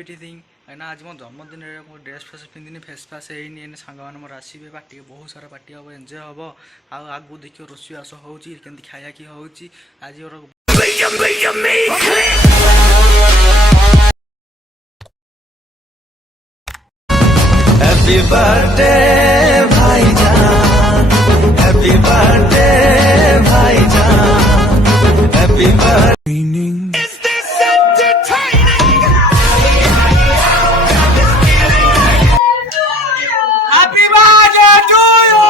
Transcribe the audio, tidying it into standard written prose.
एवरीथिंग कहीं आज मो जन्मदिन ड्रेस फेस पिंधिनी फेस फास है सांग मैंने मोर आसवे पार्टी बहुत सारा पार्टी हम एंजय हम आगू देखिए रोषेईबास होती खाया कि होची आज हैप्पी बर्थडे भाईजान, हैप्पी बर्थडे भाईजान, happy birthday. Is this entertaining? Happy birthday to you.